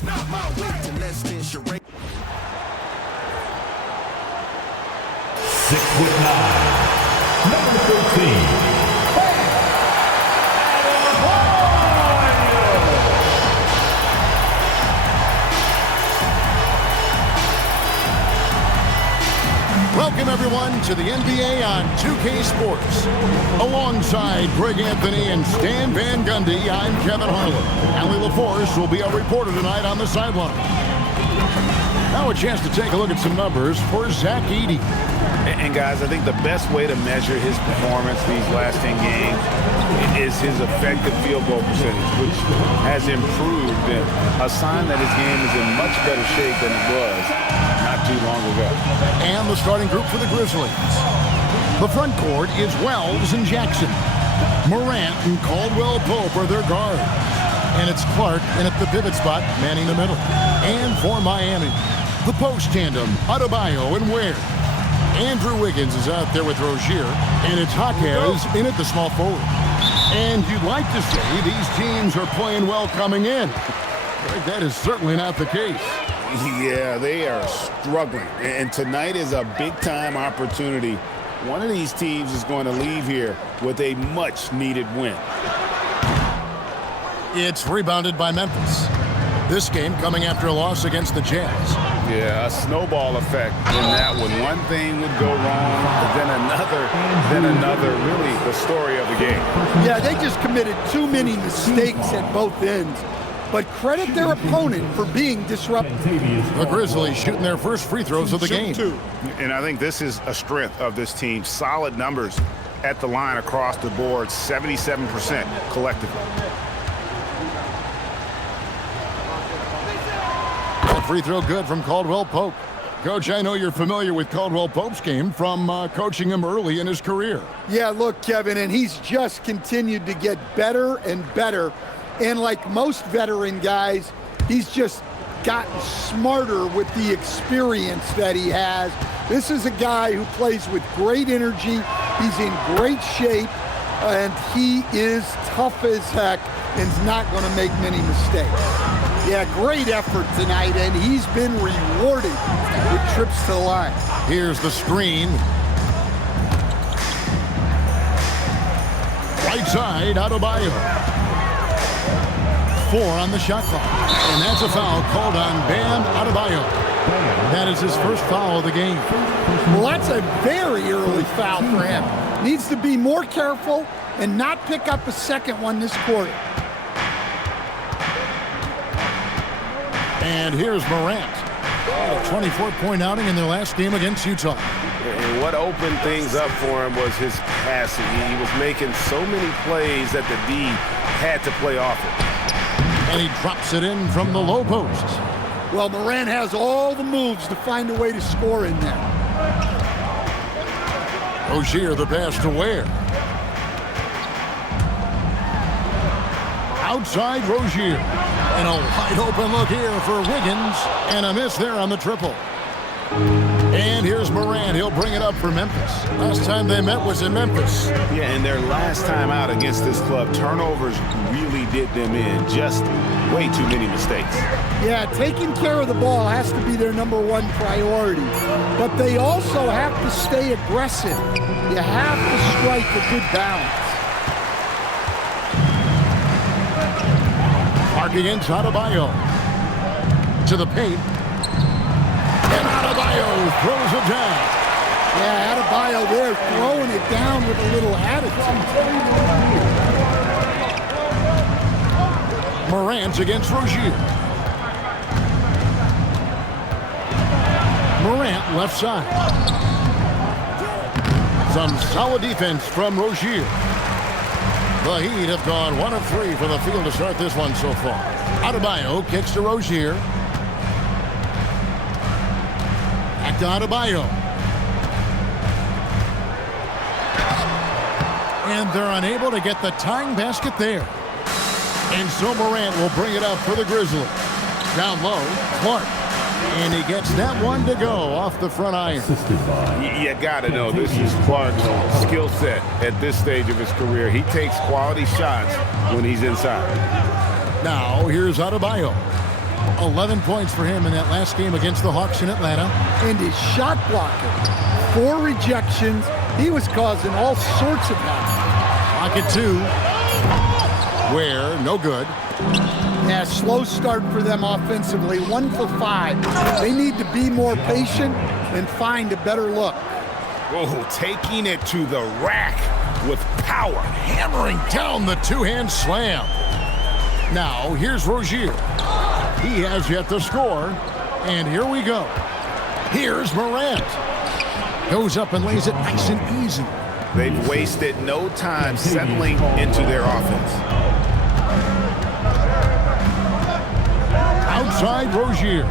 6'9", number 13. Welcome, everyone, to the NBA on 2K Sports. Alongside Greg Anthony and Stan Van Gundy, I'm Kevin Harlan. Allie LaForce will be our reporter tonight on the sideline. Now a chance to take a look at some numbers for Zach Edey. And guys, I think the best way to measure his performance these last 10 games is his effective field goal percentage, which has improved, a sign that his game is in much better shape than it was not too long ago. And the starting group for the Grizzlies. The front court is Wells and Jackson. Morant and Caldwell Pope are their guards. And it's Clark in at the pivot spot, manning the middle. And for Miami, the post tandem, Adebayo and Ware. Andrew Wiggins is out there with Rozier, and it's Jaquez in at the small forward. And you'd like to say these teams are playing well coming in. But that is certainly not the case. Yeah, they are struggling. And tonight is a big-time opportunity. One of these teams is going to leave here with a much-needed win. It's rebounded by Memphis. This game coming after a loss against the Jazz. Yeah, a snowball effect in that one. One thing would go wrong, then another. Really the story of the game. Yeah, they just committed too many mistakes at both ends. But credit their opponent for being disruptive. The Grizzlies shooting their first free throws of the game. And I think this is a strength of this team. Solid numbers at the line across the board, 77% collectively. Free throw good from Caldwell Pope. Coach, I know you're familiar with Caldwell Pope's game from coaching him early in his career. Yeah, look, Kevin, and he's just continued to get better and better. And like most veteran guys, he's just gotten smarter with the experience that he has. This is a guy who plays with great energy. He's in great shape, and he is tough as heck and is not going to make many mistakes. Yeah, great effort tonight, and he's been rewarded with trips to the line. Here's the screen. Right side, Adebayo. 4 on the shot clock. And that's a foul called on Bam Adebayo. That is his first foul of the game. Well, that's a very early foul for him. Needs to be more careful and not pick up a second one this quarter. And here's Morant. A 24-point outing in their last game against Utah. And what opened things up for him was his passing. He was making so many plays that the D had to play off it. And he drops it in from the low post. Well, Morant has all the moves to find a way to score in there. Rozier, the pass to Ware. Outside Rozier. And a wide open look here for Wiggins. And a miss there on the triple. And here's Morant. He'll bring it up for Memphis. Last time they met was in Memphis. Yeah, and their last time out against this club, turnovers really did them in. Just way too many mistakes. Yeah, taking care of the ball has to be their #1 priority. But they also have to stay aggressive. You have to strike a good balance. Mark against Adebayo. To the paint. And Adebayo throws it down. Yeah, Adebayo there throwing it down with a little attitude. Morant against Rozier. Morant left side. Some solid defense from Rozier. The Heat have gone 1 of 3 from the field to start this one so far. Adebayo kicks to Rozier. Back to Adebayo. And they're unable to get the tying basket there. And so Morant will bring it up for the Grizzlies. Down low, Clark. And he gets that one to go off the front iron. You got to know this is Clark's skill set at this stage of his career. He takes quality shots when he's inside. Now here's Adebayo. 11 points for him in that last game against the Hawks in Atlanta. And his shot blocker, 4 rejections. He was causing all sorts of havoc. Pocket 2. Where, no good. Yeah, slow start for them offensively, 1 for 5. They need to be more patient and find a better look. Oh, taking it to the rack with power. Hammering down the two-hand slam. Now, here's Rozier. He has yet to score. And here we go. Here's Morant. Goes up and lays it nice and easy. They've wasted no time settling into their offense. Outside Rozier.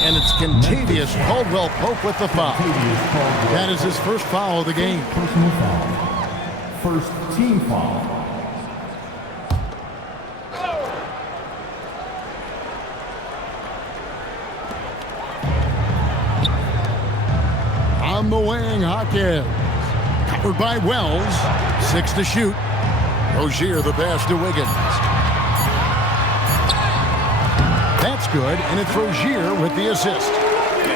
And it's Contavious Caldwell-Pope with the foul. That is his first foul of the game. Personal foul. First team foul. On the wing, Hawkins. Covered by Wells. 6 to shoot. Rozier the pass to Wiggins. That's good, and it's Rozier with the assist.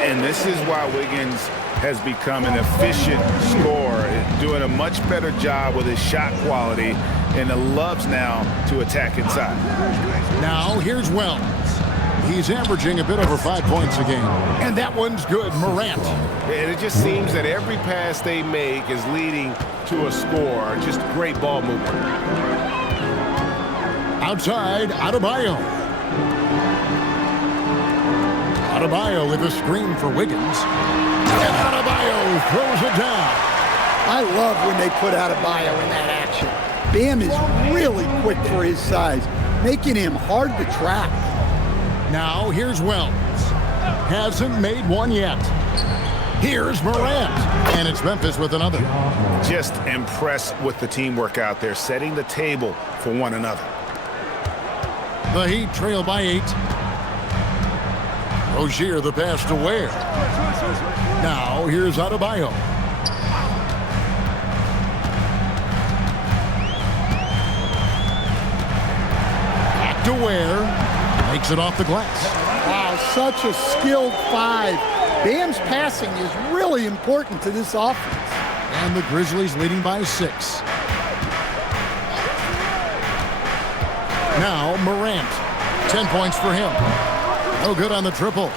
And this is why Wiggins has become an efficient scorer, doing a much better job with his shot quality, and loves now to attack inside. Now here's Wells. He's averaging a bit over 5 points a game. And that one's good, Morant. And it just seems that every pass they make is leading to a score. Just great ball movement. Outside, Adebayo. Adebayo with a screen for Wiggins. And Adebayo throws it down. I love when they put Adebayo in that action. Bam is really quick for his size, making him hard to track. Now here's Wells. Hasn't made one yet. Here's Morant. And it's Memphis with another. Just impressed with the teamwork out there, setting the table for one another. The Heat trail by 8. Rozier the pass to Ware. Now here's Adebayo. Back to Ware. Makes it off the glass. Wow, such a skilled 5. Bam's passing is really important to this offense. And the Grizzlies leading by 6. Now Morant. 10 points for him. No good on the triple.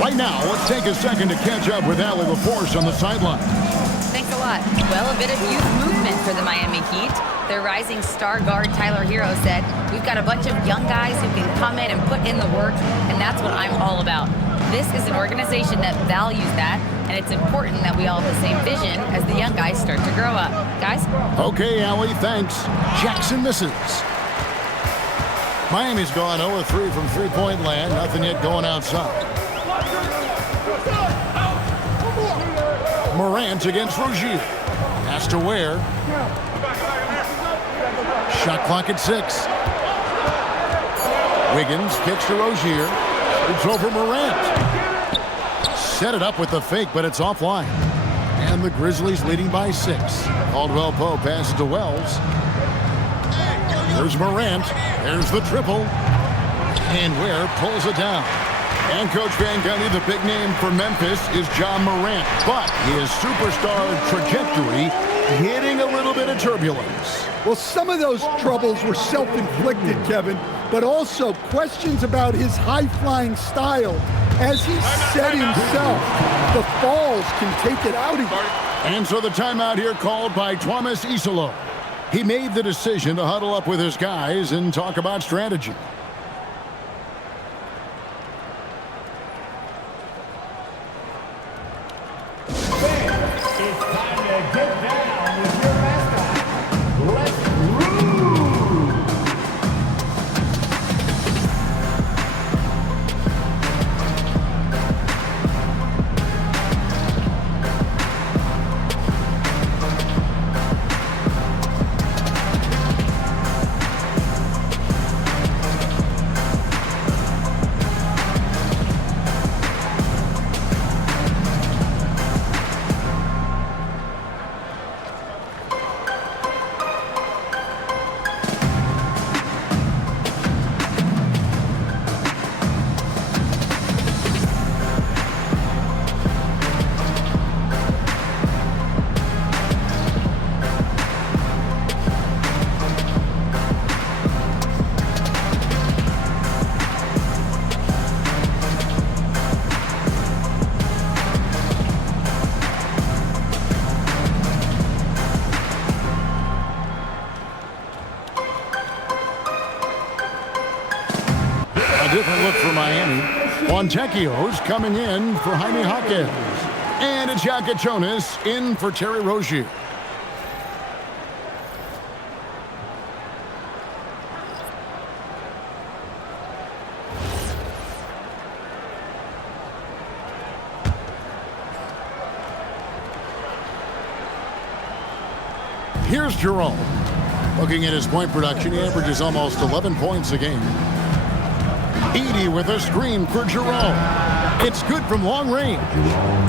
Right now, let's take a second to catch up with Allie LaForce on the sideline. Thanks a lot. Well, a bit of youth movement for the Miami Heat. Their rising star guard, Tyler Hero, said, "We've got a bunch of young guys who can come in and put in the work, and that's what I'm all about." This is an organization that values that, and it's important that we all have the same vision as the young guys start to grow up. Guys? Okay, Allie, thanks. Jackson misses. Miami's gone 0-3 from three-point land. Nothing yet going outside. Morant against Rozier. Pass to Ware. Shot clock at 6. Wiggins kicks to Rozier. It's over Morant. Set it up with the fake, but it's offline. And the Grizzlies leading by 6. Caldwell-Pope passes to Wells. There's Morant. There's the triple. And Ware pulls it down. And Coach Van Gundy, the big name for Memphis is John Morant. But his superstar trajectory hitting a little bit of turbulence. Well, some of those troubles were self-inflicted, Kevin, but also questions about his high-flying style. As he said himself, the falls can take it out of you. And so the timeout here called by Thomas Isolo. He made the decision to huddle up with his guys and talk about strategy. It's time to get down with your mascot. Let's root! different look for Miami. Fontecchio's coming in for Jaime Jaquez. And it's Jonas in for Terry Rozier. Here's Jerome. Looking at his point production, he averages almost 11 points a game. Edey with a screen for Jerome. It's good from long range.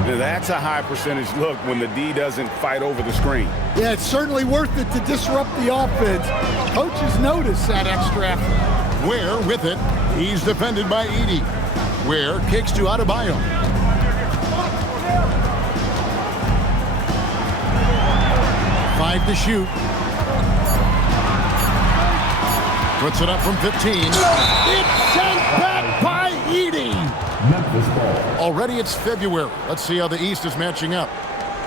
That's a high percentage look when the D doesn't fight over the screen. Yeah, it's certainly worth it to disrupt the offense. Coaches notice that extra effort. Ware with it. He's defended by Edey. Ware kicks to Adebayo. Five to shoot. Puts it up from 15. It's sent back by Edey. Memphis ball. Already it's February. Let's see how the East is matching up.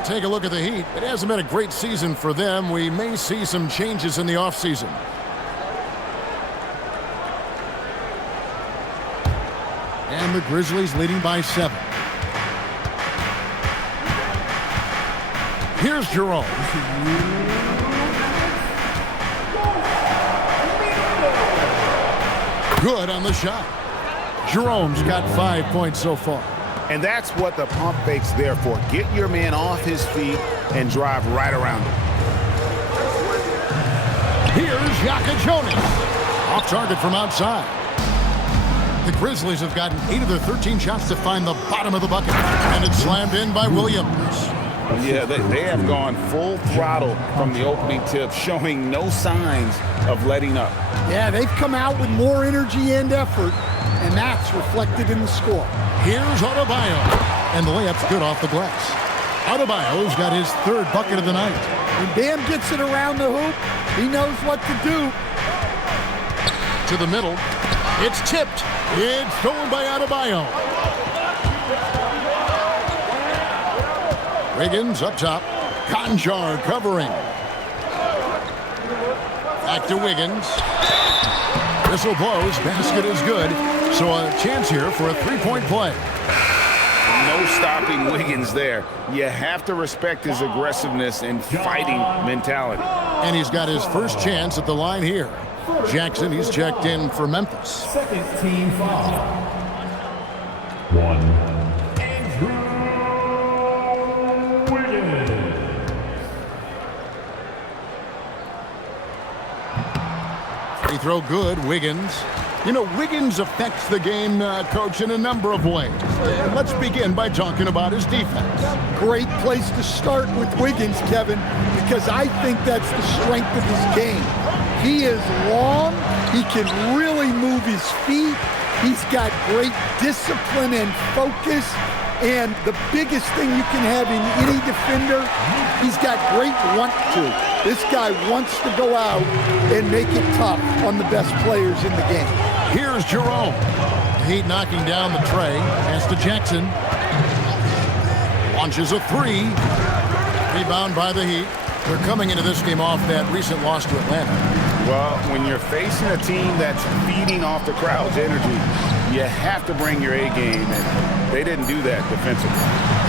Take a look at the Heat. It hasn't been a great season for them. We may see some changes in the offseason. And the Grizzlies leading by 7. Here's Jerome. Good on the shot. Jerome's got 5 points so far. And that's what the pump fake's there for. Get your man off his feet and drive right around him. Here's Jonas. Off target from outside. The Grizzlies have gotten 8 of their 13 shots to find the bottom of the bucket. And it's slammed in by Williams. Yeah, they have gone full throttle from the opening tip, showing no signs of letting up. Yeah, they've come out with more energy and effort, and that's reflected in the score. Here's Adebayo. And the layup's good off the glass. Adebayo's got his 3rd bucket of the night. When Bam gets it around the hoop, he knows what to do. To the middle. It's tipped. It's stolen by Adebayo. Wiggins up top. Conjar covering. Back to Wiggins. Whistle blows. Basket is good. So a chance here for a 3-point play. No stopping Wiggins there. You have to respect his aggressiveness and fighting mentality. And he's got his first chance at the line here. Jackson, he's checked in for Memphis. Second team foul. 1. Andrew Wiggins. Free throw good, Wiggins. You know, Wiggins affects the game, Coach, in a number of ways. Let's begin by talking about his defense. Great place to start with Wiggins, Kevin, because I think that's the strength of his game. He is long. He can really move his feet. He's got great discipline and focus. And the biggest thing you can have in any defender, he's got great want to. This guy wants to go out and make it tough on the best players in the game. Here's Jerome. The Heat knocking down the tray. Pass to Jackson. Launches a 3. Rebound by the Heat. They're coming into this game off that recent loss to Atlanta. Well, when you're facing a team that's feeding off the crowd's energy, you have to bring your A game, and they didn't do that defensively.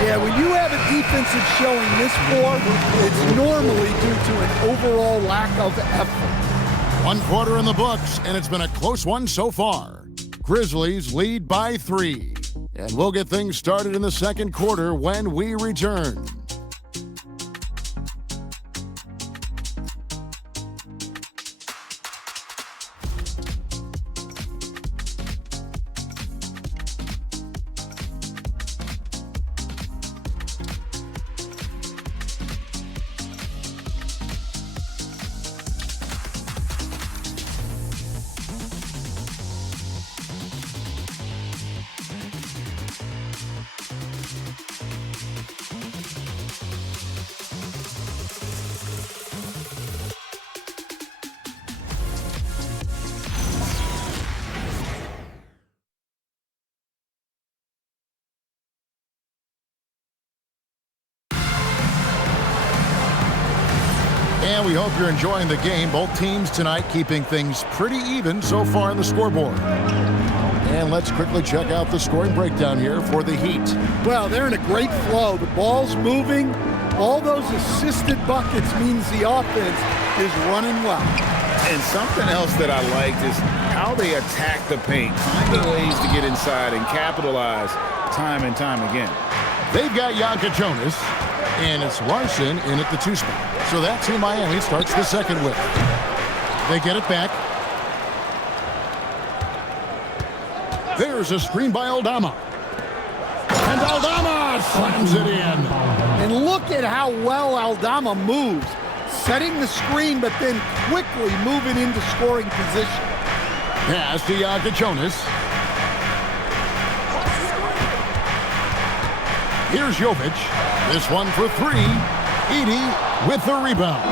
Yeah, when you have a defense that's showing this poor, it's normally due to an overall lack of effort. 1 quarter in the books, and it's been a close one so far. Grizzlies lead by 3. And we'll get things started in the second quarter when we return. And we hope you're enjoying the game. Both teams tonight keeping things pretty even so far on the scoreboard. And let's quickly check out the scoring breakdown here for the Heat. Well, they're in a great flow. The ball's moving. All those assisted buckets means the offense is running well. And something else that I liked is how they attack the paint, finding ways to get inside and capitalize time and time again. They've got Jonas, and it's Larson in at the 2 spot. So that's who Miami starts the second with. They get it back. There's a screen by Aldama. And Aldama slams it in. And look at how well Aldama moves. Setting the screen, but then quickly moving into scoring position. Pass to Jonas. Here's Jovic. This one for 3. Edey with the rebound.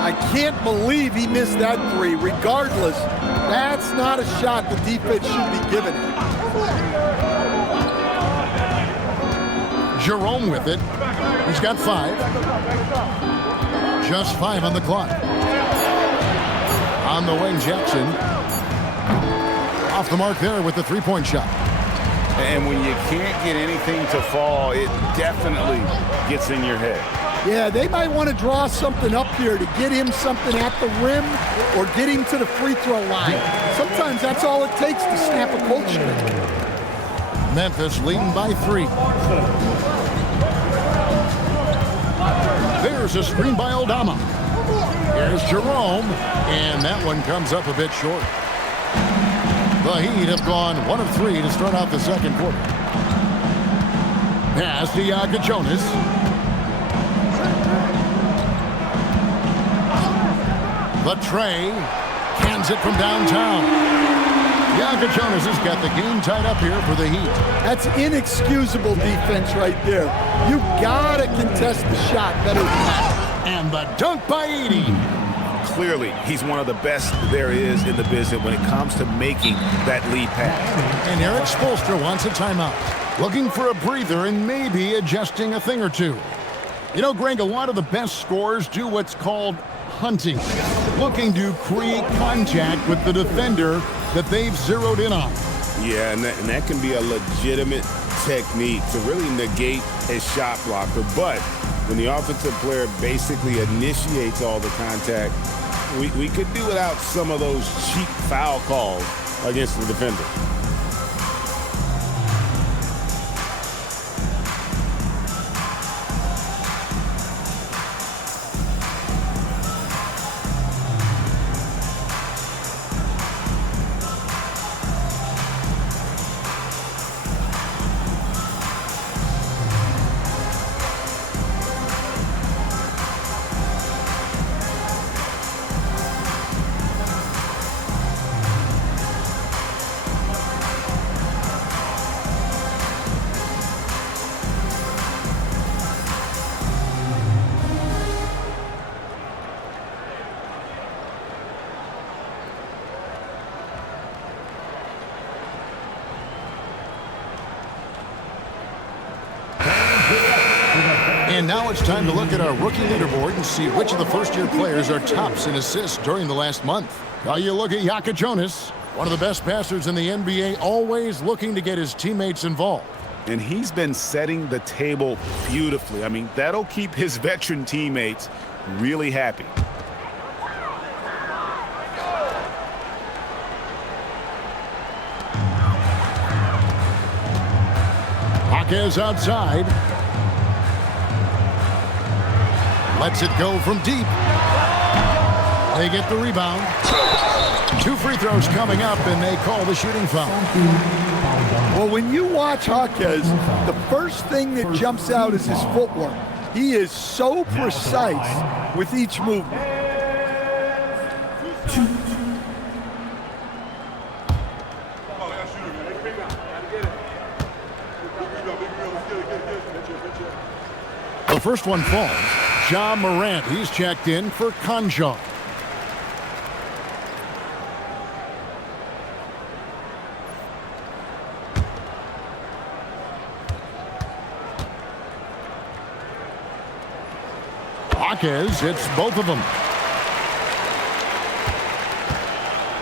I can't believe he missed that 3. Regardless, that's not a shot the defense should be giving him. Jerome with it. He's got 5. Just 5 on the clock. On the wing, Jackson. Off the mark there with the 3-point shot. And when you can't get anything to fall, it definitely gets in your head. Yeah, they might want to draw something up here to get him something at the rim or get him to the free throw line. Sometimes that's all it takes to snap a cold streak. Memphis leading by 3. There's a screen by Aldama. Here's Jerome, and that one comes up a bit short. The Heat have gone 1 of 3 to start out the second quarter. Pass to Jonas. The tray cans it from downtown. Jonas has got the game tied up here for the Heat. That's inexcusable defense right there. You gotta contest the shot better than that. And the dunk by Edey. Clearly, he's one of the best there is in the business when it comes to making that lead pass. And Eric Spoelstra wants a timeout. Looking for a breather and maybe adjusting a thing or two. You know, Greg, a lot of the best scorers do what's called hunting. Looking to create contact with the defender that they've zeroed in on. Yeah, and that can be a legitimate technique to really negate a shot blocker. But when the offensive player basically initiates all the contact, we could do without some of those cheap foul calls against the defender. And now it's time to look at our rookie leaderboard and see which of the first-year players are tops in assists during the last month. While you look at Jonas, one of the best passers in the NBA, always looking to get his teammates involved. And he's been setting the table beautifully. I mean, that'll keep his veteran teammates really happy. Jaquez outside. Lets it go from deep. They get the rebound. 2 free throws coming up, and they call the shooting foul. Well, when you watch Jaquez, the first thing that jumps out is his footwork. He is so precise with each movement. The first one falls. Ja Morant, he's checked in for Conjong. Jaquez hits both of them.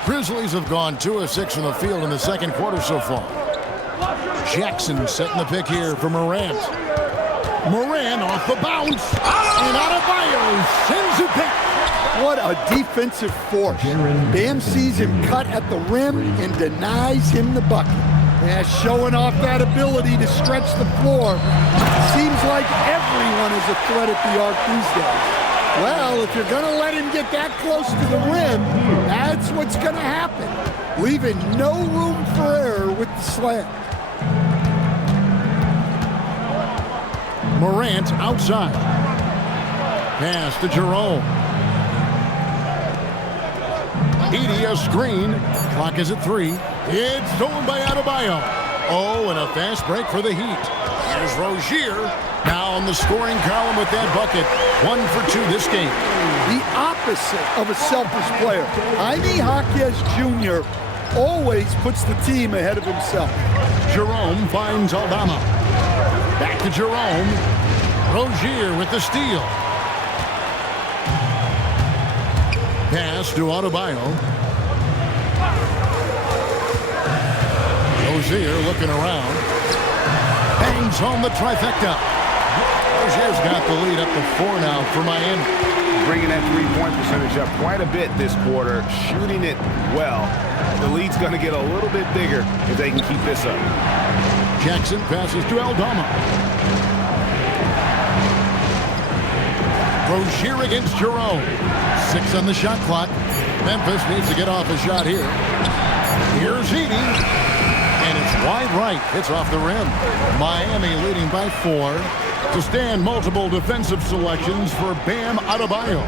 Grizzlies have gone 2 of 6 from the field in the second quarter so far. Jackson setting the pick here for Morant. Morant off the bounce. And Adebayo sends it back. What a defensive force. Bam sees him cut at the rim and denies him the bucket. Yeah, showing off that ability to stretch the floor. Seems like everyone is a threat at the arc these days. Well, if you're going to let him get that close to the rim, that's what's going to happen. Leaving no room for error with the slam. Morant outside. Pass to Jerome. Edie a screen. Clock is at 3. It's stolen by Adebayo. Oh, and a fast break for the Heat. Here's Rozier. Now on the scoring column with that bucket. 1 for 2 this game. The opposite of a selfish player. Jaime Jaquez Jr. always puts the team ahead of himself. Jerome finds Aldama. Back to Jerome. Rozier with the steal. Pass to Adebayo. Rozier looking around. Bangs home the trifecta. Rozier's got the lead up to 4 now for Miami. Bringing that three-point percentage up quite a bit this quarter, shooting it well. The lead's going to get a little bit bigger if they can keep this up. Jackson passes to Aldama. Rozier against Jerome. 6 on the shot clock. Memphis needs to get off a shot here. Here's Edie. And it's wide right. Hits off the rim. Miami leading by 4. To stand multiple defensive selections for Bam Adebayo.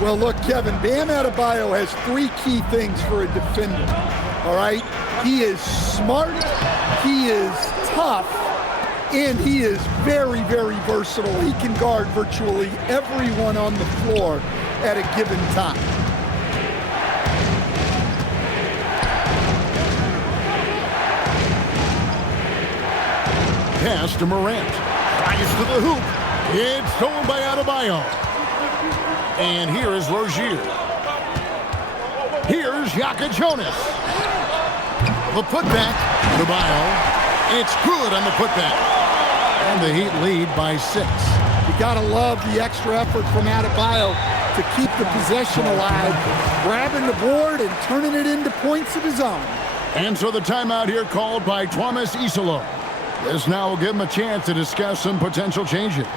Well, look, Kevin, Bam Adebayo has 3 key things for a defender. All right? He is smart, he is tough, and he is very, very versatile. He can guard virtually everyone on the floor at a given time. Pass to Morant. Drives to the hoop. It's stolen by Adebayo. And here is Rozier. Here's Jonas. The putback. Adebayo. It's good on the putback. And the Heat lead by 6. You got to love the extra effort from Adebayo to keep the possession alive, grabbing the board and turning it into points of his own. And so the timeout here called by Thomas Isolo. This now will give him a chance to discuss some potential changes.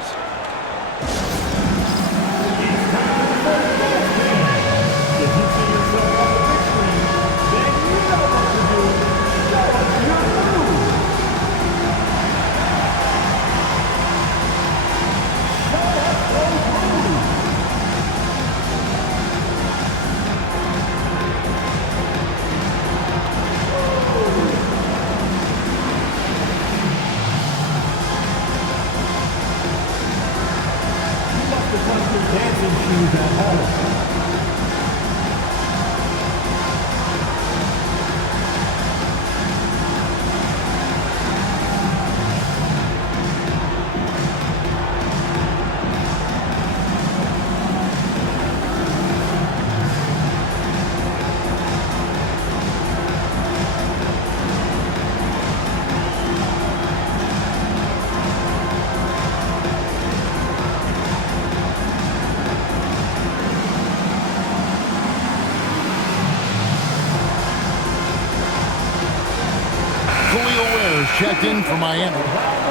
Checked in for Miami.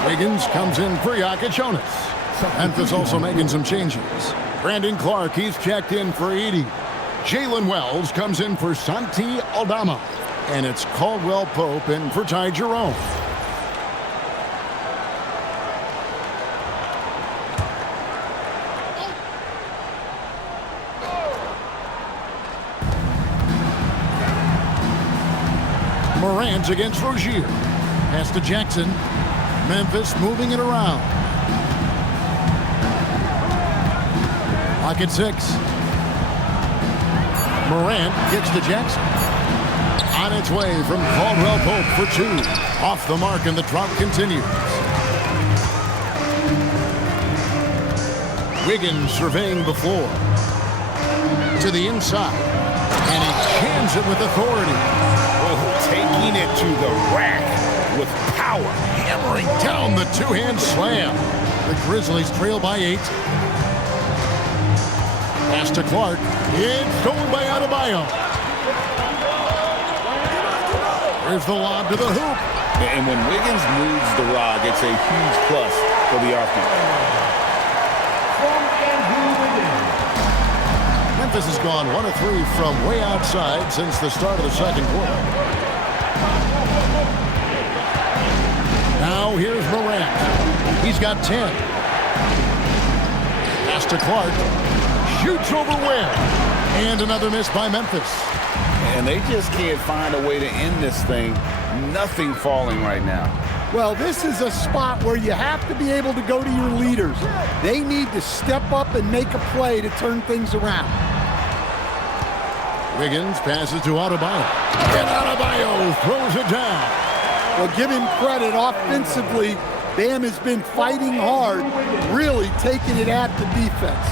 Wiggins comes in for Jonas. Memphis also making some changes. Brandon Clark, he's checked in for Edie. Jalen Wells comes in for Santi Aldama. And it's Caldwell Pope in for Ty Jerome. Morant against Rozier. Pass to Jackson. Memphis moving it around. Clock at 6. Morant gets to Jackson. On its way from Caldwell Pope for 2. Off the mark and the drought continues. Wiggins surveying the floor. To the inside. And he jams it with authority. Oh, taking it to the rack with power. Hammering down the two-hand slam. The Grizzlies trail by 8. Pass to Clark. It's stolen by Adebayo. Here's the lob to the hoop. And when Wiggins moves the rock, it's a huge plus for the offense. Memphis has gone 1 of 3 from way outside since the start of the second quarter. Now here's Morant. He's got 10. Pass to Clark. Shoots over Ware. And another miss by Memphis. And they just can't find a way to end this thing. Nothing falling right now. Well, this is a spot where you have to be able to go to your leaders. They need to step up and make a play to turn things around. Wiggins passes to Adebayo. And Adebayo throws it down. Well, give him credit offensively. Bam has been fighting hard, really taking it at the defense.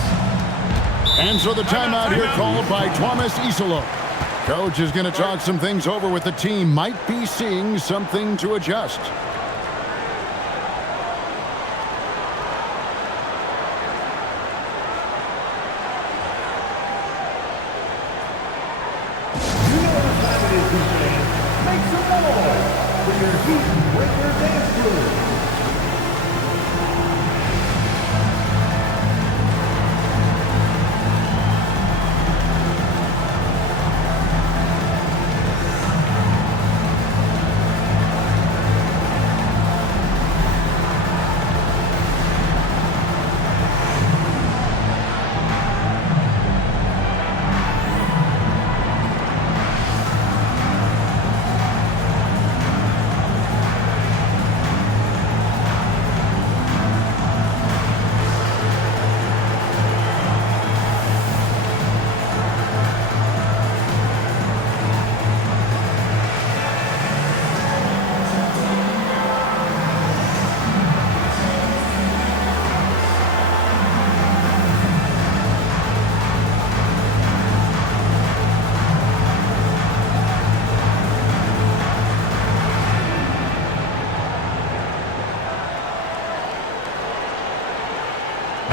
And so the timeout here called by Thomas Isolo. Coach is going to talk some things over with the team. Might be seeing something to adjust. Make some noise for your Heat Breaker dance crew.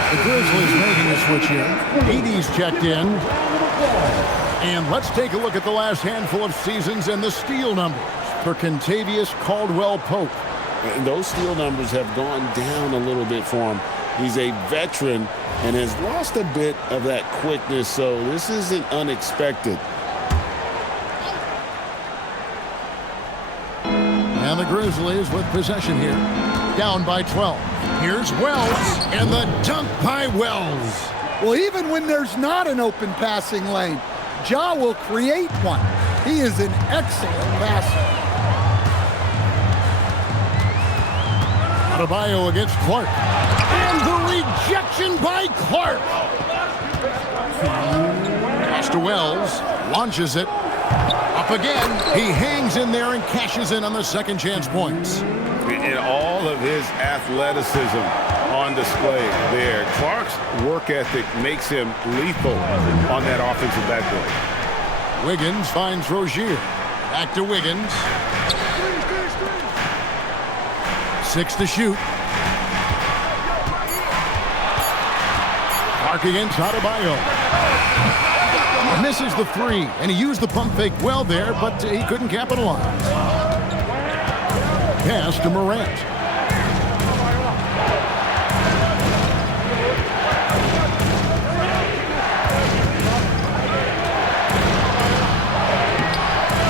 The Grizzlies making a switch here. Edey's checked in. And let's take a look at the last handful of seasons and the steal numbers for Kentavious Caldwell-Pope. And those steal numbers have gone down a little bit for him. He's a veteran and has lost a bit of that quickness, so this isn't unexpected. And the Grizzlies with possession here. Down by 12. Here's Wells, and the dunk by Wells. Well, even when there's not an open passing lane, Ja will create one. He is an excellent passer. Adebayo against Clark. And the rejection by Clark. Pass to Wells. Launches it. Up again. He hangs in there and cashes in on the second chance points. And all of his athleticism on display there. Clark's work ethic makes him lethal on that offensive backboard. Wiggins finds Rozier. Back to Wiggins. 6 to shoot. Clark against Adebayo. Misses the 3, and he used the pump fake well there, but he couldn't capitalize. Pass to Morant.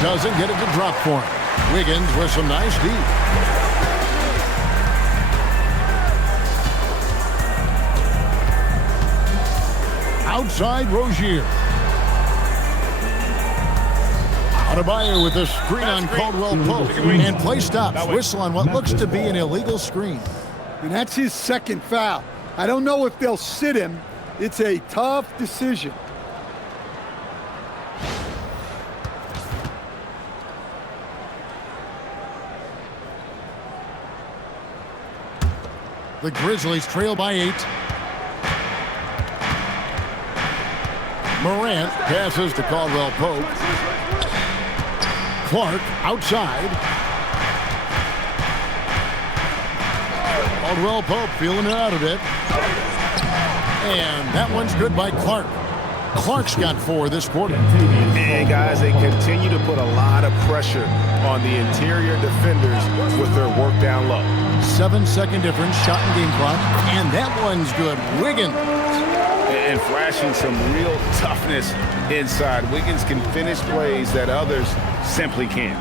Doesn't get it to drop for him. Wiggins with some nice D. Outside Rozier. Adebayo with a screen on Caldwell-Pope. And play stops. Whistle on what looks to be an illegal screen. And that's his second foul. I don't know if they'll sit him. It's a tough decision. The Grizzlies trail by 8. Morant passes to Caldwell Pope. Clark outside. Caldwell Pope feeling it out a bit. And that one's good by Clark. Clark's got 4 this quarter. And guys, they continue to put a lot of pressure on the interior defenders with their work down low. 7-second difference, shot and game clock. And that one's good. Wiggins. And flashing some real toughness inside. Wiggins can finish plays that others simply can't.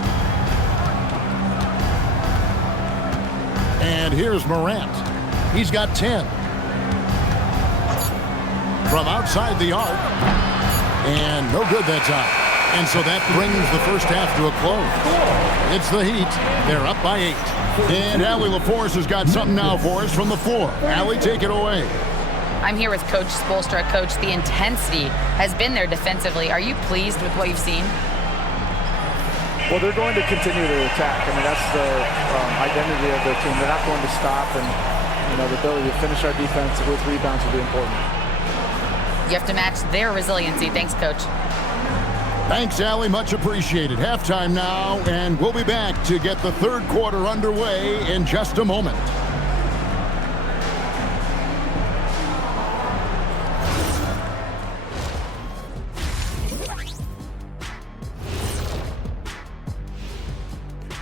And here's Morant. He's got 10. From outside the arc. And no good that time. And so that brings the first half to a close. It's the Heat. They're up by 8. And Allie LaForce has got something now for us from the floor. Allie, take it away. I'm here with Coach Spoelstra. Coach, the intensity has been there defensively. Are you pleased with what you've seen? Well, they're going to continue to attack. I mean, that's the identity of their team. They're not going to stop, and the ability to finish our defense with rebounds will be important. You have to match their resiliency. Thanks, Coach. Thanks, Allie. Much appreciated. Halftime now, and we'll be back to get the third quarter underway in just a moment.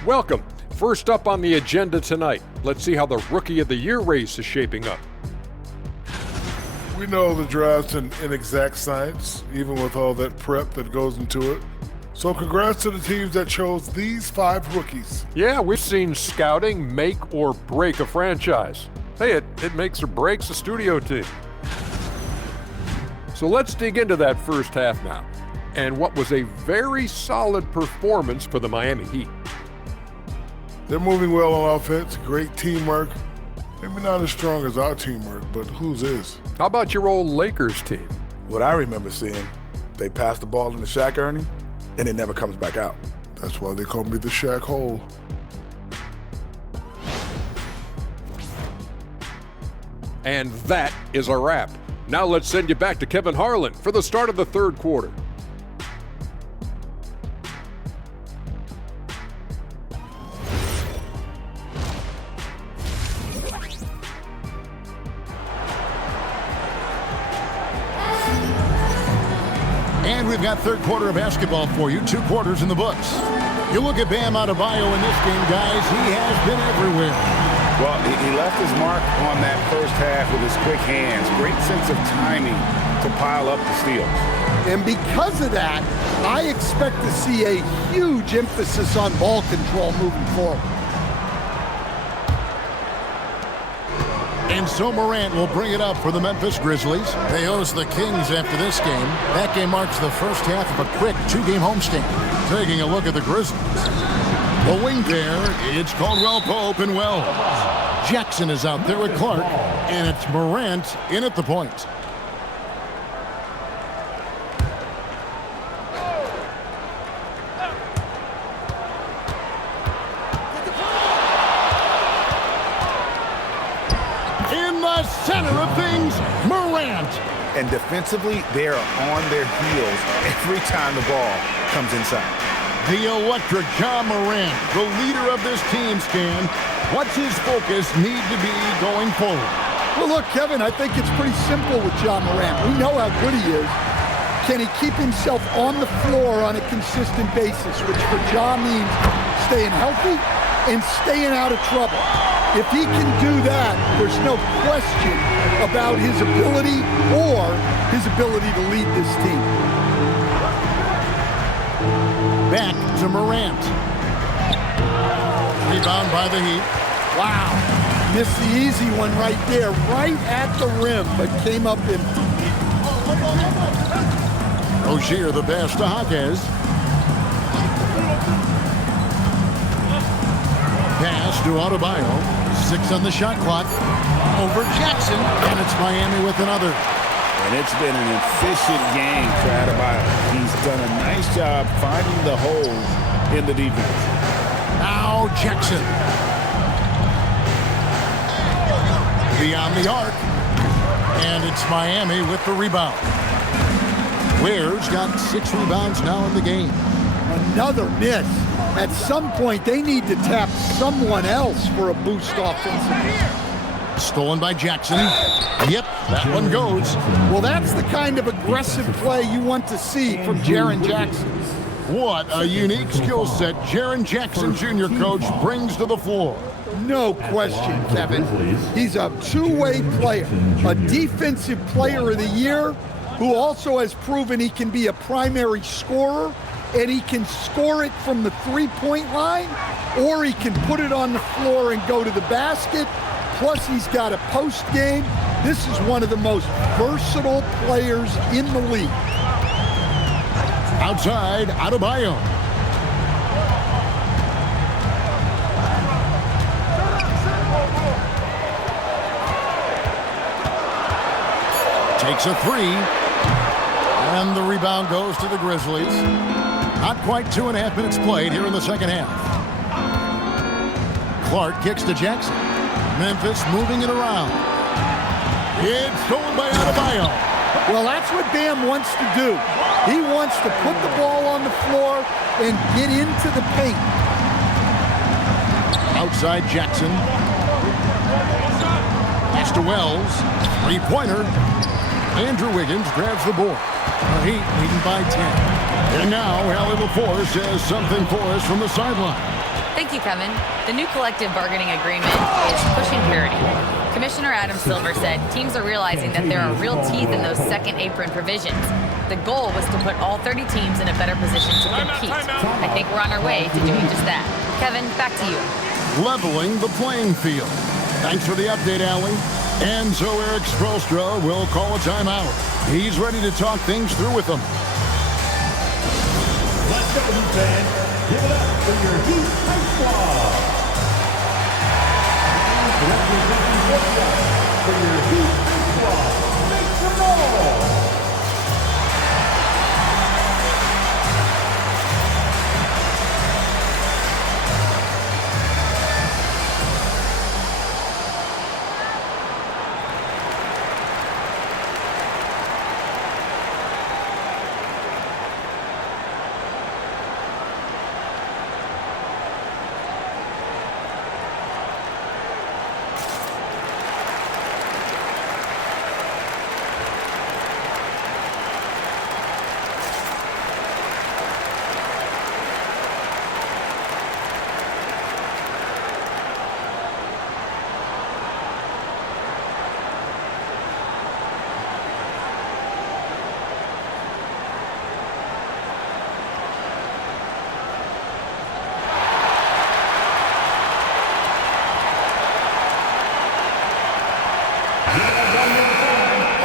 Welcome. First up on the agenda tonight, let's see how the Rookie of the Year race is shaping up. We know the draft's an inexact science, even with all that prep that goes into it. So congrats to the teams that chose these 5 rookies. Yeah, we've seen scouting make or break a franchise. Hey, it makes or breaks a studio team. So let's dig into that first half now, and what was a very solid performance for the Miami Heat. They're moving well on offense, great teamwork. Maybe not as strong as our teamwork, but whose is? How about your old Lakers team? What I remember seeing, they pass the ball into Shaq Ernie, and it never comes back out. That's why they call me the Shaq Hole. And that is a wrap. Now let's send you back to Kevin Harlan for the start of the third quarter. And we've got third quarter of basketball for you. 2 quarters in the books. You look at Bam Adebayo in this game, guys. He has been everywhere. Well, he left his mark on that first half with his quick hands. Great sense of timing to pile up the steals. And because of that, I expect to see a huge emphasis on ball control moving forward. And so Morant will bring it up for the Memphis Grizzlies. They host the Kings after this game. That game marks the first half of a quick 2-game homestand. Taking a look at the Grizzlies. The wing there, it's Caldwell Pope and Wells. Jackson is out there with Clark, and it's Morant in at the point. Center of things, Morant. And defensively, they are on their heels every time the ball comes inside. The electric John Morant, the leader of this team, Stan. What's his focus need to be going forward? Well, look, Kevin, I think it's pretty simple with John Morant. We know how good he is. Can he keep himself on the floor on a consistent basis, which for John means staying healthy and staying out of trouble. If he can do that, there's no question about his ability or his ability to lead this team. Back to Morant. Rebound by the Heat. Wow. Missed the easy one right there, right at the rim, but came up empty. Rozier the pass to Hawkins. Pass to Adebayo. 6 on the shot clock. Over Jackson, and it's Miami with another. And it's been an efficient game for Adebayo. He's done a nice job finding the holes in the defense. Now Jackson. Beyond the arc. And it's Miami with the rebound. Ware's got 6 rebounds now in the game. Another miss. At some point, they need to tap someone else for a boost offensively. Stolen by Jackson. Yep, that one goes. Well, that's the kind of aggressive play you want to see from Jaren Jackson. What a unique skill set Jaren Jackson Jr. coach brings to the floor. No question, Kevin. He's a two-way player, a defensive player of the year who also has proven he can be a primary scorer, and he can score it from the three-point line, or he can put it on the floor and go to the basket. Plus, he's got a post game. This is one of the most versatile players in the league. Outside, Adebayo. Takes a 3. And the rebound goes to the Grizzlies. Not quite 2.5 minutes played here in the second half. Clark kicks to Jackson. Memphis moving it around. It's stolen by Adebayo. Well, that's what Bam wants to do. He wants to put the ball on the floor and get into the paint. Outside Jackson. Pass to Wells. 3-pointer. Andrew Wiggins grabs the board. The Heat leading by 10. And now Allie LaForce has something for us from the sideline. Thank you, Kevin. The new collective bargaining agreement is pushing parity. Commissioner Adam Silver said teams are realizing that there are real teeth in those second apron provisions. The goal was to put all 30 teams in a better position to compete. I think we're on our way to doing just that. Kevin, back to you. Leveling the playing field. Thanks for the update, Allie. And so Eric Spoelstra will call a timeout. He's ready to talk things through with them. Let's go, Heat fans. Give it up for your Heat High Squad. Representing Georgia for your Heat High Squad. Make some noise.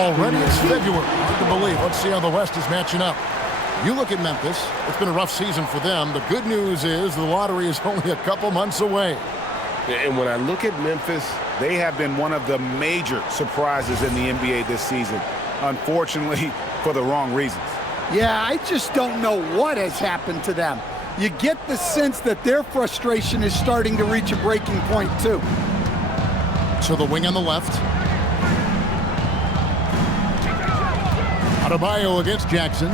Already it's February. Hard to believe. Let's see how the West is matching up. You look at Memphis. It's been a rough season for them. The good news is the lottery is only a couple months away. And when I look at Memphis, they have been one of the major surprises in the NBA this season. Unfortunately, for the wrong reasons. Yeah, I just don't know what has happened to them. You get the sense that their frustration is starting to reach a breaking point, too. To the wing on the left. Adebayo against Jackson.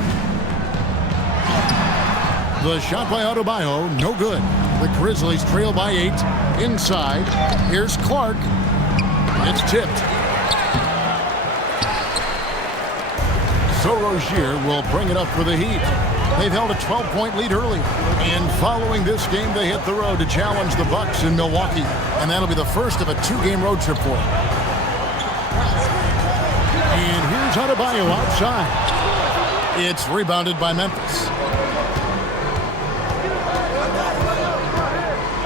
The shot by Adebayo, no good. The Grizzlies trail by 8. Inside, here's Clark. It's tipped. So Rozier will bring it up for the Heat. They've held a 12-point lead early. And following this game, they hit the road to challenge the Bucks in Milwaukee. And that'll be the first of a 2-game road trip for them. And here's Adebayo outside. It's rebounded by Memphis.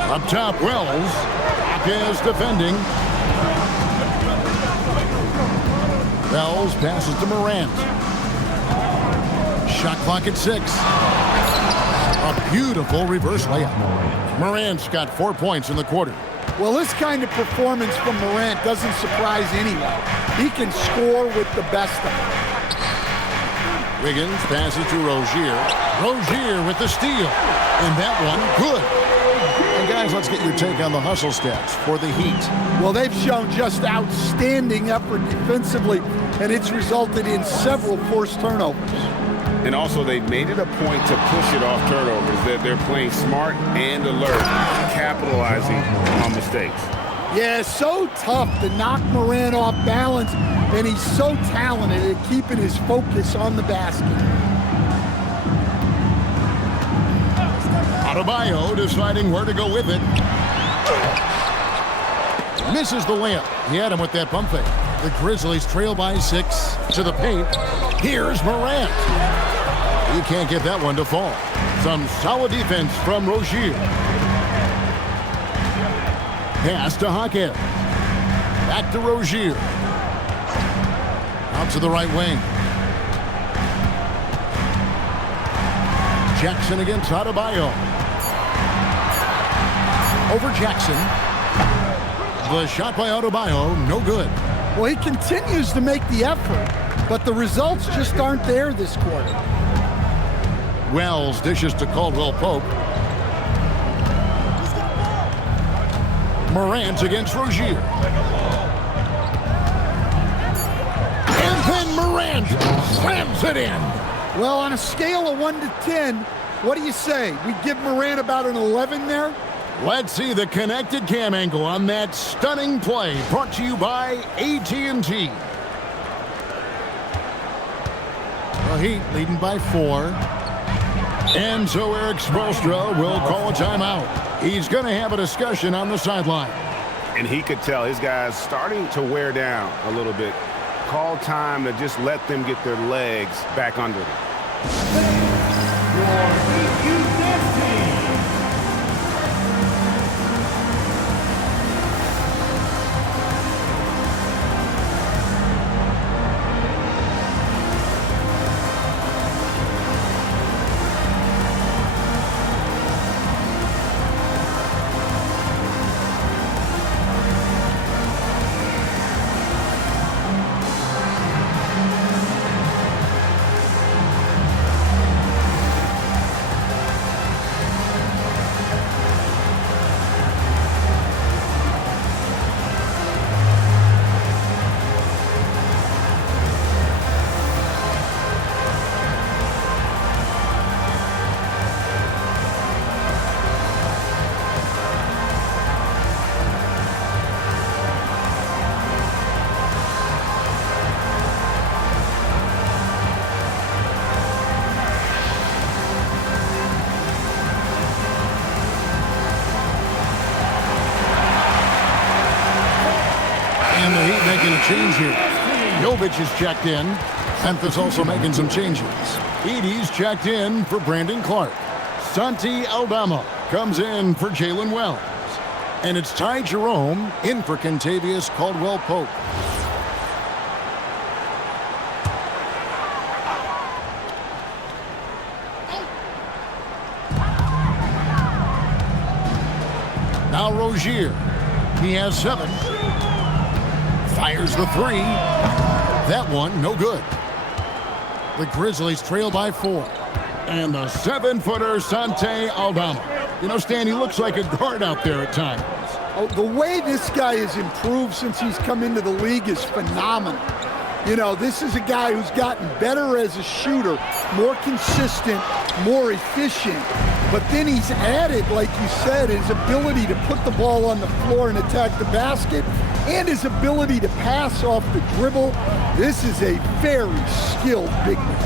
Up top, Wells. Is defending. Wells passes to Morant. Shot clock at 6. A beautiful reverse layup. Morant's got 4 points in the quarter. Well, this kind of performance from Morant doesn't surprise anyone. He can score with the best of them. Wiggins passes to Rozier. Rozier with the steal. And that one, good. And guys, let's get your take on the hustle stats for the Heat. Well, they've shown just outstanding effort defensively, and it's resulted in several forced turnovers. And also, they've made it a point to push it off turnovers. They're playing smart and alert, capitalizing on mistakes. Yeah, it's so tough to knock Morant off balance, and he's so talented at keeping his focus on the basket. Adebayo deciding where to go with it. Misses the layup. He had him with that pump fake. The Grizzlies trail by 6 to the paint. Here's Morant. He can't get that one to fall. Some solid defense from Rozier. Pass to Hackett. Back to Rozier. Out to the right wing. Jackson against Adebayo. Over Jackson. The shot by Adebayo, no good. Well, he continues to make the effort, but the results just aren't there this quarter. Wells dishes to Caldwell Pope. Morant against Rozier. And then Morant slams it in. Well, on a scale of 1 to 10, what do you say? We give Morant about an 11 there? Let's see the connected cam angle on that stunning play, brought to you by AT&T. The Heat leading by 4. And so Eric Spoelstra will call a timeout. He's going to have a discussion on the sideline. And he could tell his guys starting to wear down a little bit. Call time to just let them get their legs back under them. And the Heat making a change here. Jovic is checked in. Memphis also making some changes. Edey's checked in for Brandon Clark. Santi Aldama comes in for Jalen Wells. And it's Ty Jerome in for Kentavious Caldwell-Pope. Now Rozier. He has 7. Fires the 3. That one, no good. The Grizzlies trail by 4. And the 7-footer, Santi Aldama. You know, Stan, he looks like a guard out there at times. Oh, the way this guy has improved since he's come into the league is phenomenal. You know, this is a guy who's gotten better as a shooter, more consistent, more efficient. But then he's added, like you said, his ability to put the ball on the floor and attack the basket, and his ability to pass off the dribble. This is a very skilled big man.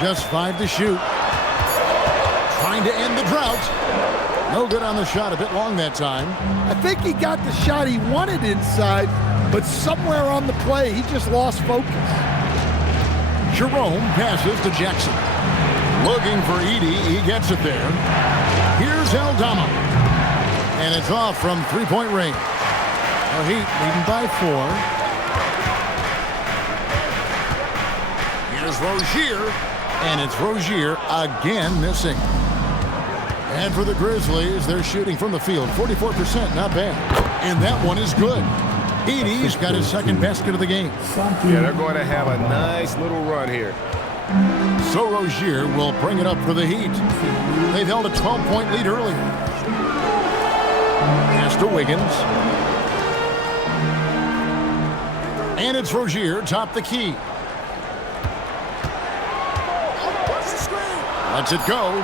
Just 5 to shoot. Trying to end the drought. No good on the shot, a bit long that time. I think he got the shot he wanted inside, but somewhere on the play, he just lost focus. Jerome passes to Jackson. Looking for Edey, he gets it there. Here's Aldama. And it's off from three-point range. The Heat leading by 4. Here's Rozier. And it's Rozier again missing. And for the Grizzlies, they're shooting from the field. 44%, not bad. And that one is good. Edey's got his second basket of the game. Yeah, they're going to have a nice little run here. So Rozier will bring it up for the Heat. They've held a 12-point lead earlier. Pass to Wiggins. And it's Rozier, top the key. Lets it go.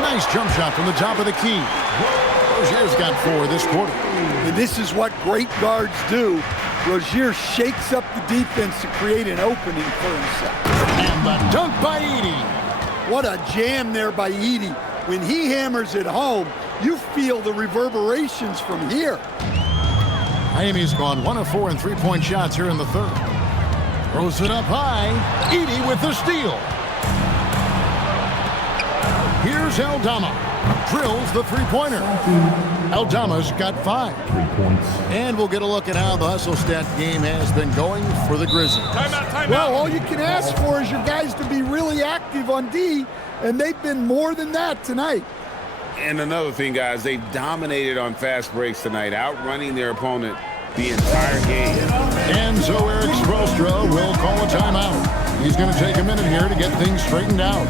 Nice jump shot from the top of the key. Rozier's got 4 this quarter. And this is what great guards do. Rozier shakes up the defense to create an opening for himself. And the dunk by Edey. What a jam there by Edey. When he hammers it home, you feel the reverberations from here. Miami's gone 1 of 4 in three-point shots here in the third. Throws it up high. Edey with the steal. Here's Aldama. Drills the three-pointer. Aldama's got 5. 3 points. And we'll get a look at how the hustle stat game has been going for the Grizzlies. Well, all you can ask for is your guys to be really active on D, and they've been more than that tonight. And another thing, guys, they've dominated on fast breaks tonight, outrunning their opponent the entire game. And so Eric Spoelstra will call a timeout. He's going to take a minute here to get things straightened out.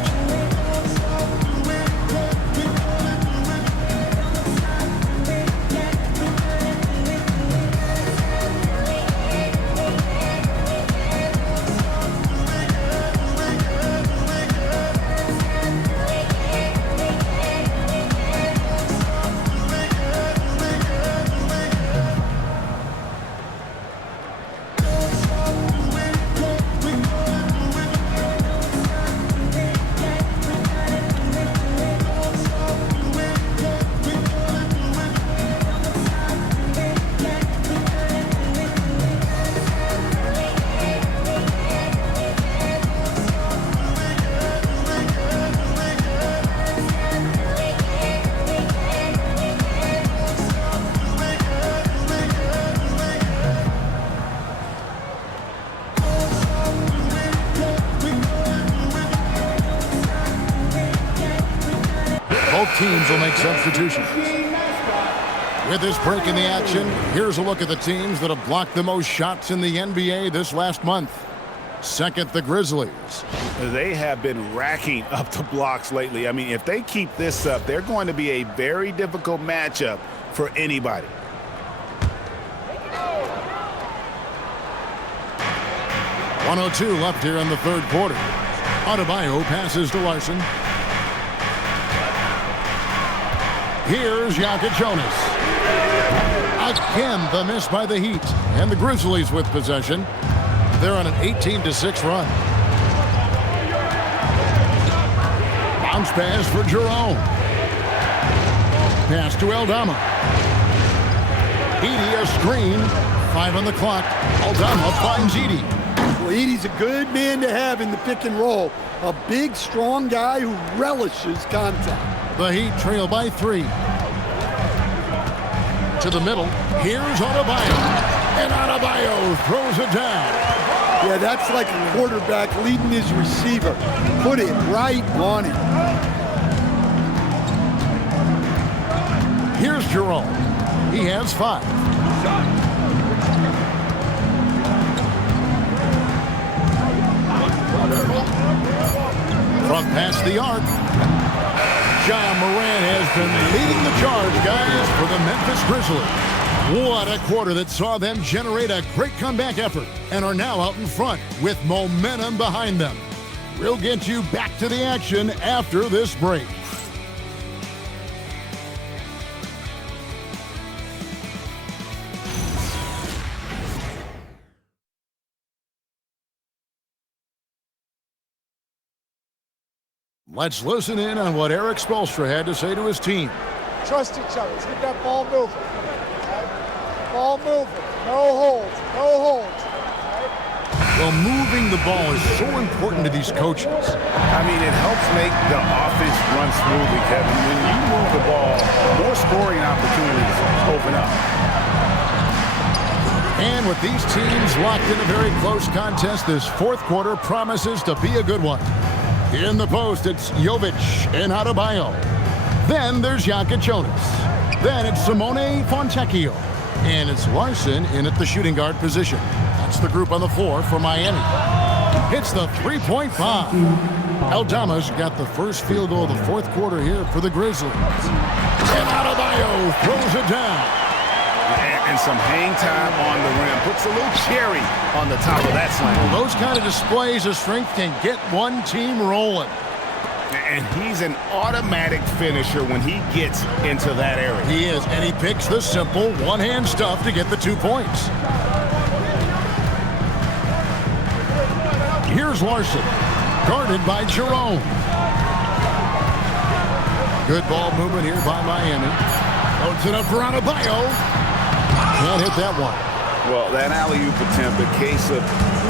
Both teams will make substitutions. With this break in the action, here's a look at the teams that have blocked the most shots in the NBA this last month. Second, the Grizzlies. They have been racking up the blocks lately. I mean, if they keep this up, they're going to be a very difficult matchup for anybody. .102 left here in the third quarter. Adebayo passes to Larson. Here's Jonas. Again, the miss by the Heat. And the Grizzlies with possession. They're on an 18-6 run. Bounce pass for Jerome. Pass to Aldama. Edey a screen. 5 on the clock. Aldama finds Edey. Well, Edey's a good man to have in the pick and roll. A big, strong guy who relishes contact. The Heat trail by 3. To the middle. Here's Adebayo. And Adebayo throws it down. Yeah, that's like a quarterback leading his receiver. Put it right on him. Here's Jerome. He has 5. From past the arc. John Moran has been leading the charge, guys, for the Memphis Grizzlies. What a quarter that saw them generate a great comeback effort and are now out in front with momentum behind them. We'll get you back to the action after this break. Let's listen in on what Eric Spoelstra had to say to his team. Trust each other. Let's get that ball moving. Right? Ball moving. No holds. No holds. Right? Well, moving the ball is so important to these coaches. I mean, it helps make the offense run smoothly, Kevin. When you move the ball, more scoring opportunities open up. And with these teams locked in a very close contest, this fourth quarter promises to be a good one. In the post, it's Jovic and Adebayo. Then there's Jonas. Then it's Simone Fontecchio. And it's Larson in at the shooting guard position. That's the group on the floor for Miami. Hits the three-point bomb. Aldama's got the first field goal of the fourth quarter here for the Grizzlies. And Adebayo throws it down. And some hang time on the rim. Puts a little cherry on the top of that slam. Well, those kind of displays of strength can get one team rolling. And he's an automatic finisher when he gets into that area. He is, and he picks the simple one-hand stuff to get the 2 points. Here's Larson, guarded by Jerome. Good ball movement here by Miami. Loads it up for Adebayo. Can't hit that one. Well, that alley-oop attempt, a case of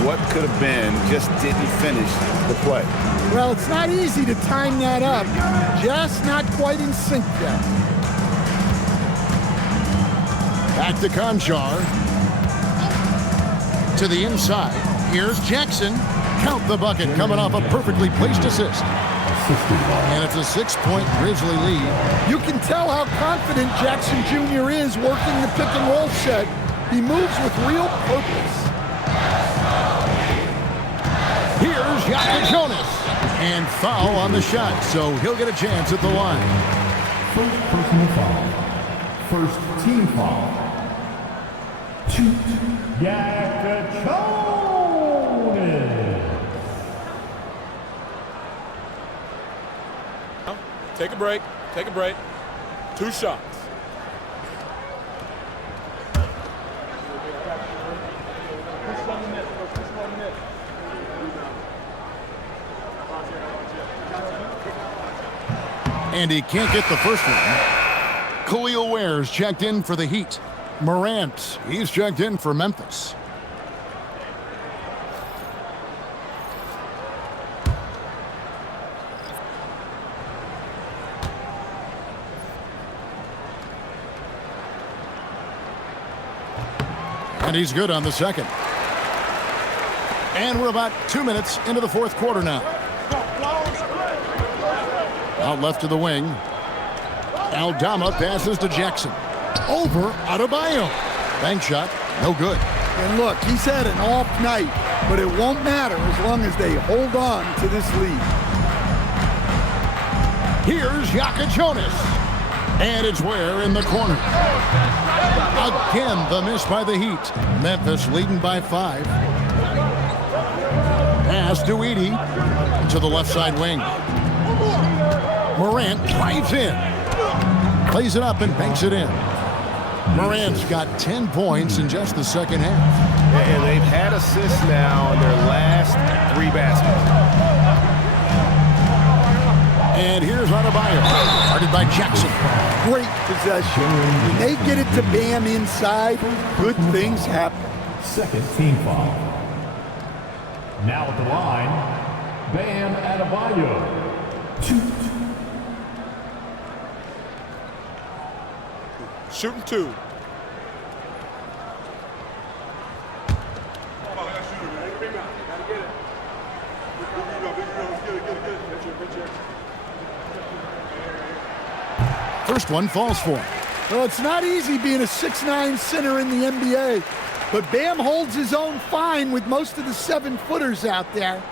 what could have been, just didn't finish the play. Well, it's not easy to time that up. Just not quite in sync yet. Back to Conchar. To the inside. Here's Jackson. Count the bucket, coming off a perfectly placed assist. And it's a 6-point Grizzly lead. You can tell how confident Jackson Jr. is working the pick and roll set. He moves with real purpose. Here's Yaka Jonas. And foul on the shot, so he'll get a chance at the line. First personal foul. First team foul. Yaka Jonas. Take a break. Take a break. 2 shots. And he can't get the first one. Khalil Ware's checked in for the Heat. Morant, he's checked in for Memphis. And he's good on the second. And we're about 2 minutes into the fourth quarter now. Out left to the wing. Aldama passes to Jackson. Over Adebayo. Bank shot, no good. And look, he's had an off night, but it won't matter as long as they hold on to this lead. Here's Yaka Jonas. And it's Ware in the corner. Again, the miss by the Heat. Memphis leading by 5. Pass to Edey to the left side wing. Morant drives in. Plays it up and banks it in. Morant's got 10 points in just the second half. And they've had assists now in their last 3 baskets. And here's Adebayo, guarded by Jackson. Great possession. When they get it to Bam inside, good things happen. Second team foul. Now at the line, Bam Adebayo. 2. Shooting 2. First one falls for him. Well, it's not easy being a 6'9" center in the NBA, but Bam holds his own fine with most of the 7-footers out there.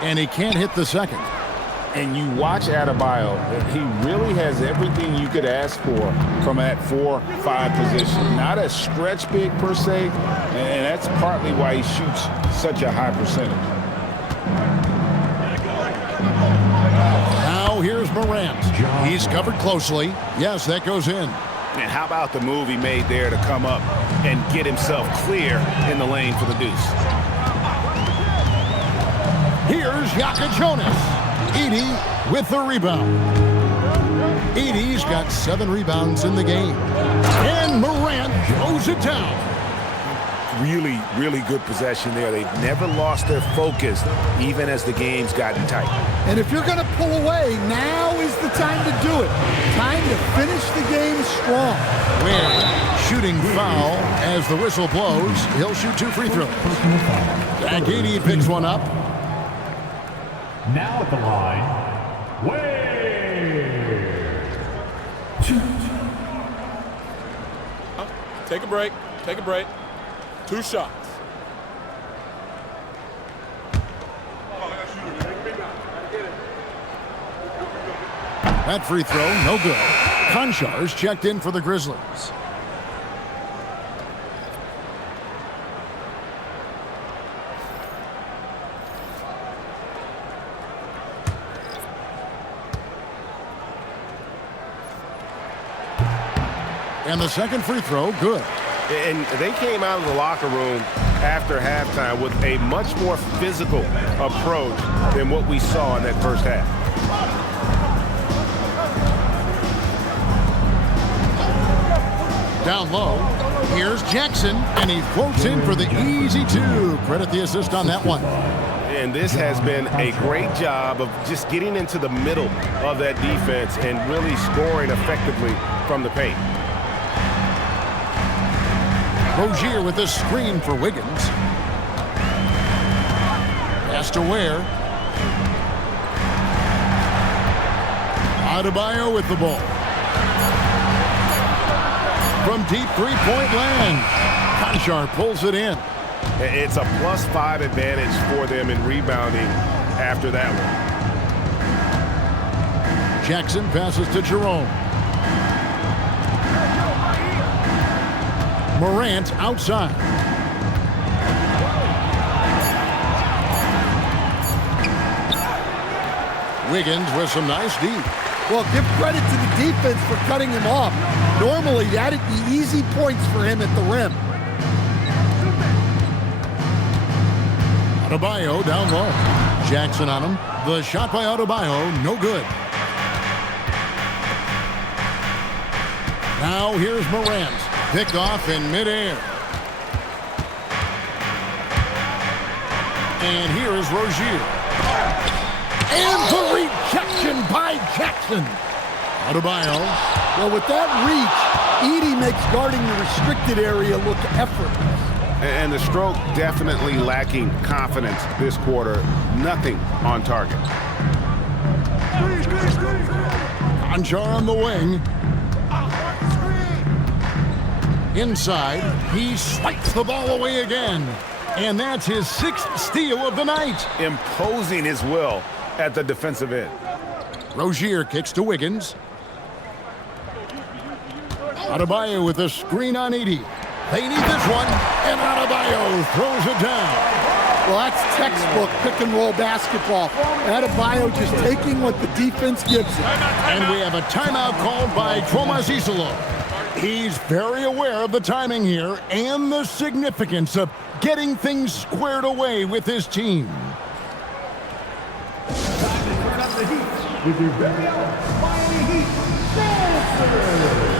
And he can't hit the second. And you watch Adebayo, he really has everything you could ask for from that 4-5 position. Not a stretch big per se, and that's partly why he shoots such a high percentage. Now here's Morant. He's covered closely. Yes, that goes in. And how about the move he made there to come up and get himself clear in the lane for the deuce? Here's Yaka Jonas. Edey with the rebound. Edey's got 7 rebounds in the game. And Morant throws it down. Really, really good possession there. They've never lost their focus, even as the game's gotten tight. And if you're going to pull away, now is the time to do it. Time to finish the game strong. Ware shooting foul as the whistle blows. He'll shoot 2 free throws. Zach Edey picks one up. Now at the line, Ware. 2. Take a break. Take a break. 2 shots. That free throw, no good. Konchar's checked in for the Grizzlies. And the second free throw, good. And they came out of the locker room after halftime with a much more physical approach than what we saw in that first half. Down low, here's Jackson, and he floats in for the easy two. Credit the assist on that one. And this has been a great job of just getting into the middle of that defense and really scoring effectively from the paint. Rozier with the screen for Wiggins. Pass to Ware. Adebayo with the ball. From deep three-point land, Konchar pulls it in. It's a +5 advantage for them in rebounding after that one. Jackson passes to Jerome. Morant outside. Wiggins with some nice D. Well, give credit to the defense for cutting him off. Normally, that'd be easy points for him at the rim. Adebayo down low. Jackson on him. The shot by Adebayo, no good. Now here's Morant. Picked off in midair. And here is Rozier. And the rejection by Jackson. Adebayo. Well, with that reach, Edey makes guarding the restricted area look effortless. And the stroke definitely lacking confidence this quarter. Nothing on target. Konchar on the wing. Inside, he swipes the ball away again. And that's his 6th steal of the night. Imposing his will at the defensive end. Rozier kicks to Wiggins. Adebayo with a screen on Edey. They need this one, and Adebayo throws it down. Well, that's textbook pick-and-roll basketball. Adebayo just taking what the defense gives him. And we have a timeout called by Thomas Isolo. He's very aware of the timing here and the significance of getting things squared away with his team. Time to turn up the heat with your very own Miami Heat Celtics.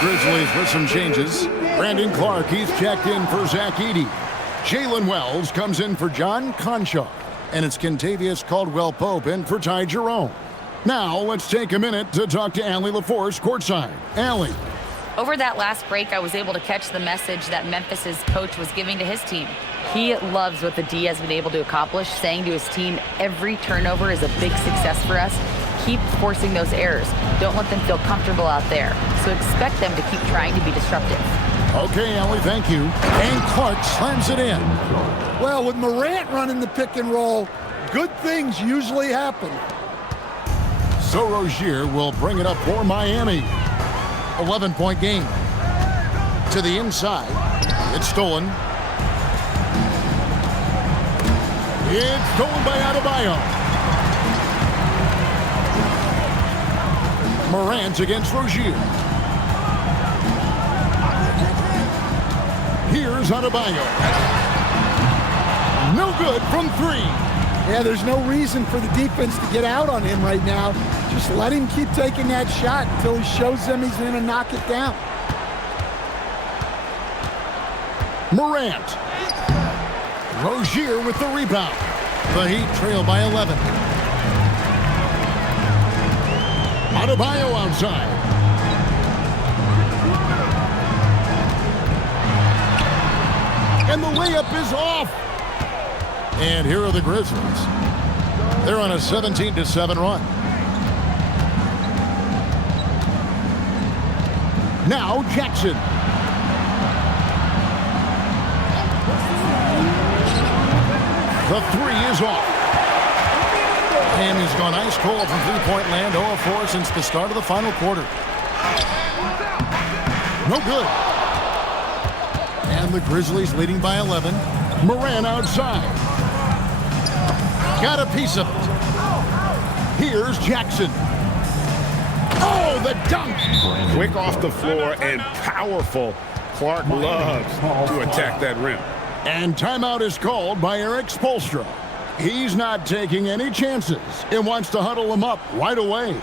Grizzlies with some changes. Brandon Clark, he's checked in for Zach Edey. Jalen Wells comes in for John Konchar. And it's Kentavious Caldwell-Pope in for Ty Jerome. Now, let's take a minute to talk to Allie LaForce courtside. Allie. Over that last break, I was able to catch the message that Memphis's coach was giving to his team. He loves what the D has been able to accomplish, saying to his team, every turnover is a big success for us. Keep forcing those errors. Don't let them feel comfortable out there. So expect them to keep trying to be disruptive. Okay, Allie, thank you. And Clark slams it in. Well, with Morant running the pick and roll, good things usually happen. So Rozier will bring it up for Miami. 11-point game. To the inside. It's stolen. It's stolen by Adebayo. Morant against Rozier. Here's Adebayo. No good from 3. Yeah, there's no reason for the defense to get out on him right now. Just let him keep taking that shot until he shows them he's going to knock it down. Morant. Rozier with the rebound. The Heat trail by 11. Adebayo outside. And the layup is off. And here are the Grizzlies. They're on a 17-7 run. Now Jackson. The 3 is off. And he's gone ice cold from three-point land, 0 of 4 since the start of the final quarter. No good. And the Grizzlies leading by 11. Morant outside. Got a piece of it. Here's Jackson. Oh, the dunk. Quick off the floor and powerful. Clark loves to attack that rim. And timeout is called by Eric Spoelstra. He's not taking any chances and wants to huddle him up right away.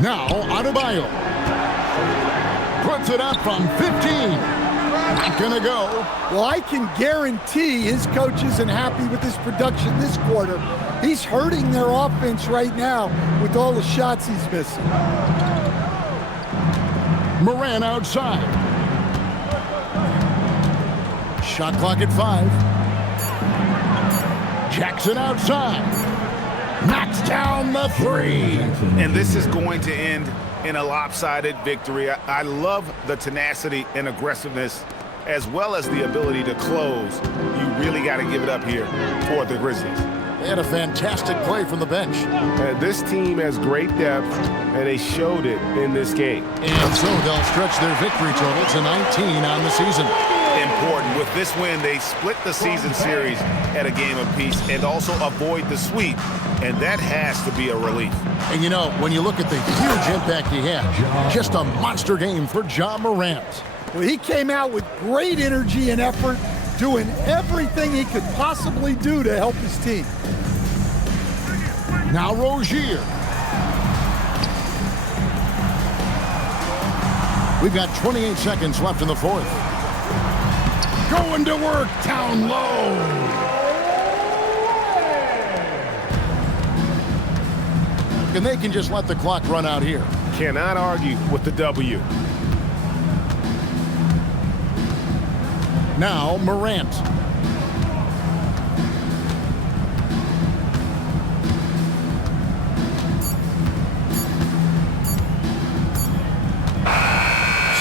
Now Adebayo puts it up from 15. Not gonna go. Well, I can guarantee his coach isn't happy with his production this quarter. He's hurting their offense right now with all the shots he's missing. Morant outside. Shot clock at 5. Jackson outside. Knocks down the 3. And this is going to end in a lopsided victory. I love the tenacity and aggressiveness as well as the ability to close. You really got to give it up here for the Grizzlies. They had a fantastic play from the bench. This team has great depth, and they showed it in this game. And so they'll stretch their victory total to 19 on the season. Important. With this win, they split the season series at a game apiece and also avoid the sweep, and that has to be a relief. And you know, when you look at the huge impact he had, just a monster game for Ja Morant. Well, he came out with great energy and effort, doing everything he could possibly do to help his team. Now Rozier. We've got 28 seconds left in the fourth. Going to work down low. And they can just let the clock run out here. Cannot argue with the W. Now Morant.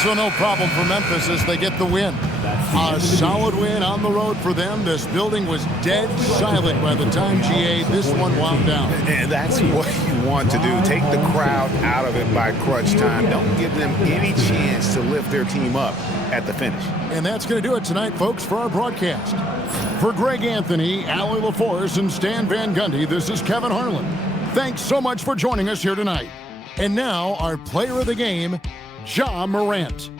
So no problem for Memphis as they get the win. A solid win on the road for them. This building was dead silent by the time, GA, this one wound down. And that's what you want to do. Take the crowd out of it by crunch time. Don't give them any chance to lift their team up at the finish. And that's going to do it tonight, folks, for our broadcast. For Greg Anthony, Allie LaForce, and Stan Van Gundy, this is Kevin Harlan. Thanks so much for joining us here tonight. And now, our player of the game, Ja Morant.